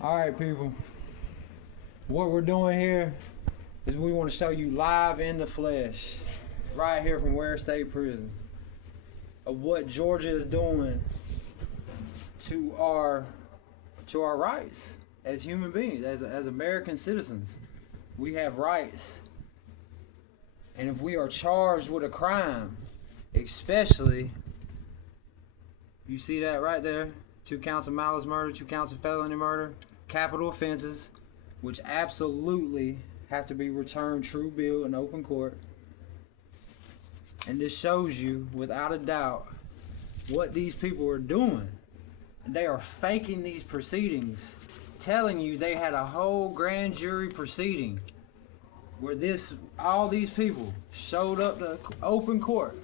Alright, people. What we're doing here is we want to show you live in the flesh, right here from Ware State Prison, of what Georgia is doing to our rights as human beings, as American citizens. We have rights. And if we are charged with a crime, especially, you see that right there, 2 counts of malice murder, 2 counts of felony murder, capital offenses, which absolutely have to be returned true bill in open court. And this shows you, without a doubt, what these people are doing. They are faking these proceedings, telling you they had a whole grand jury proceeding where all these people showed up to open court.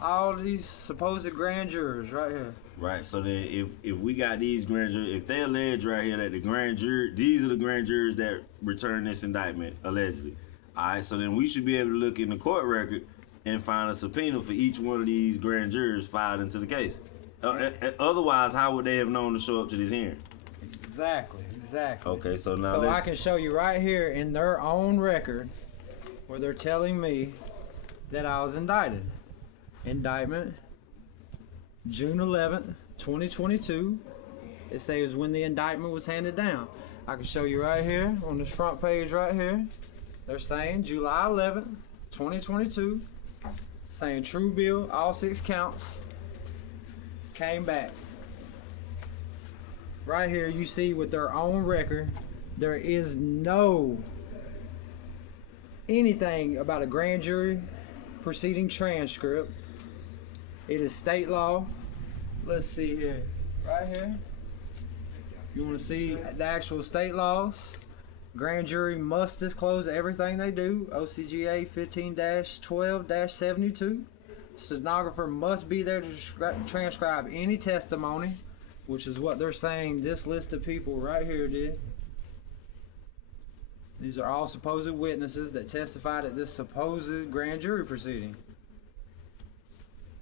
All these supposed grand jurors right here. Right, so then if we got these grand jurors, if they allege right here that the grand jury, these are the grand jurors that returned this indictment, allegedly. All right, so then we should be able to look in the court record and find a subpoena for each one of these grand jurors filed into the case. Otherwise, how would they have known to show up to this hearing? Exactly. Okay, so now So I can show you right here in their own record where they're telling me that I was indicted. Indictment, June 11th, 2022. It says when the indictment was handed down. I can show you right here on this front page right here. They're saying July 11th, 2022. Saying true bill, all 6 counts. Came back. Right here you see with their own record, there is no anything about a grand jury proceeding transcript. It is state law. Let's see here. Right here. You want to see the actual state laws? Grand jury must disclose everything they do. OCGA 15-12-72. Stenographer must be there to transcribe any testimony, which is what they're saying this list of people right here did. These are all supposed witnesses that testified at this supposed grand jury proceeding.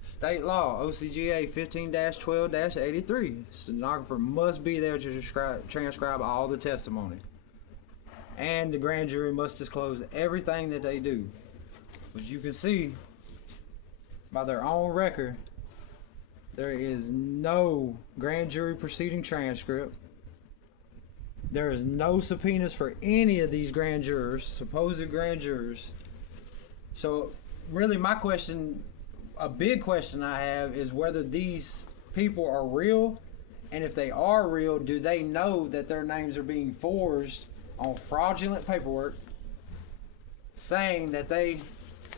State law, OCGA 15-12-83. Stenographer must be there to transcribe all the testimony. And the grand jury must disclose everything that they do. As you can see, by their own record, there is no grand jury proceeding transcript. There is no subpoenas for any of these grand jurors, supposed grand jurors. So really my question, a big question I have, is whether these people are real, and if they are real, do they know that their names are being forged on fraudulent paperwork saying that they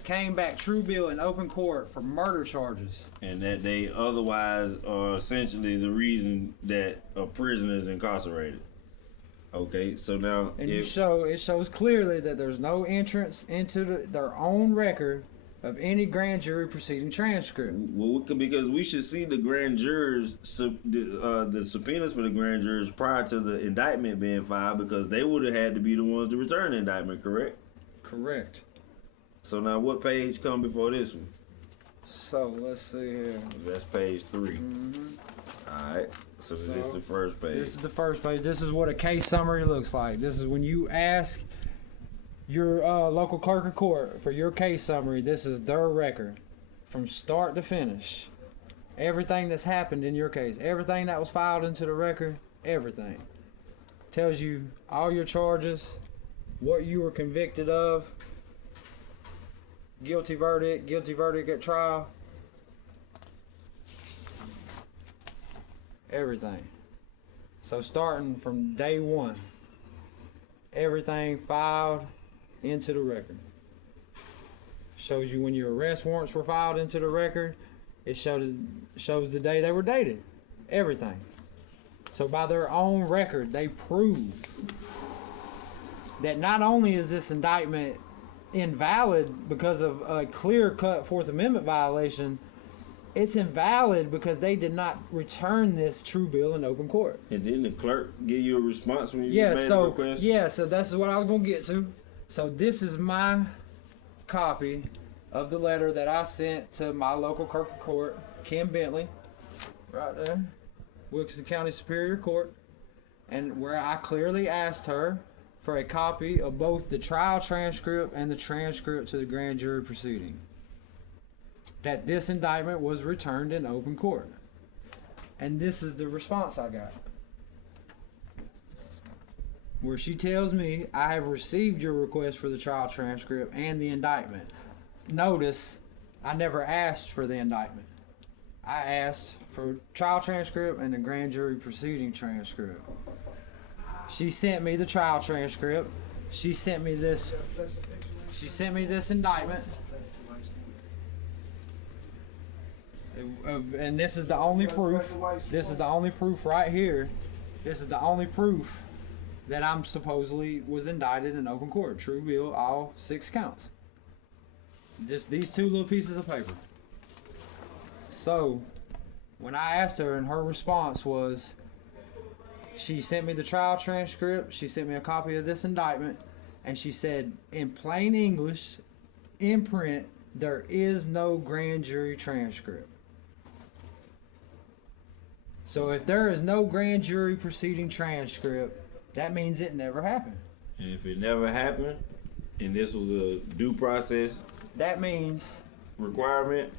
came back true bill in open court for murder charges, and that they otherwise are essentially the reason that a prisoner is incarcerated. Okay, so now and it shows clearly that there's no entrance into their own record of any grand jury proceeding transcript. Well, because we should see the grand jurors, the subpoenas for the grand jurors prior to the indictment being filed, because they would have had to be the ones to return the indictment, correct? Correct. So now what page come before this one? So let's see here. That's page 3. Mm-hmm. All right. So this is the first page. This is the first page. This is what a case summary looks like. This is when you ask your local clerk of court for your case summary. This is their record from start to finish. Everything that's happened in your case, everything that was filed into the record, everything. Tells you all your charges, what you were convicted of, guilty verdict at trial, everything. So starting from day one, everything filed into the record. Shows you when your arrest warrants were filed into the record. It shows the day they were dated. Everything. So by their own record, they prove that not only is this indictment invalid because of a clear-cut Fourth Amendment violation, it's invalid because they did not return this true bill in open court. And didn't the clerk give you a response when you made the request? Yeah, so that's what I was going to get to. So this is my copy of the letter that I sent to my local clerk of court, Kim Bentley, right there, Wilkinson County Superior Court. and where I clearly asked her for a copy of both the trial transcript and the transcript to the grand jury proceeding. That this indictment was returned in open court. And this is the response I got. Where she tells me, I have received your request for the trial transcript and the indictment. Notice, I never asked for the indictment. I asked for trial transcript and the grand jury proceeding transcript. She sent me the trial transcript. She sent me this indictment. And this is the only proof. This is the only proof right here. This is the only proof that I'm supposedly was indicted in open court. True bill, all 6 counts. Just these 2 little pieces of paper. So, when I asked her, and her response was, she sent me the trial transcript, she sent me a copy of this indictment, and she said, in plain English, in print, there is no grand jury transcript. So if there is no grand jury proceeding transcript, that means it never happened. And if it never happened, and this was a due process That means requirement,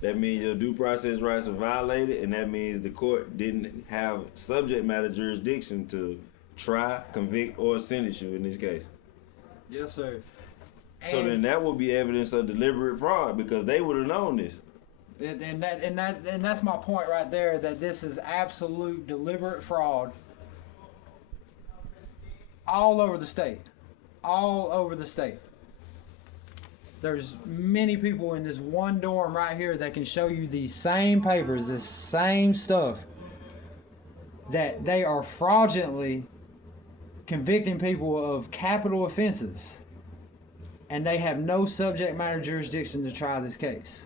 that means your due process rights are violated, and that means the court didn't have subject matter jurisdiction to try, convict, or sentence you in this case. yes, sir. So then that would be evidence of deliberate fraud because they would have known this. And that's my point right there, that this is absolute deliberate fraud all over the state. All over the state. There's many people in this one dorm right here that can show you these same papers, this same stuff, that they are fraudulently convicting people of capital offenses, and they have no subject matter jurisdiction to try this case.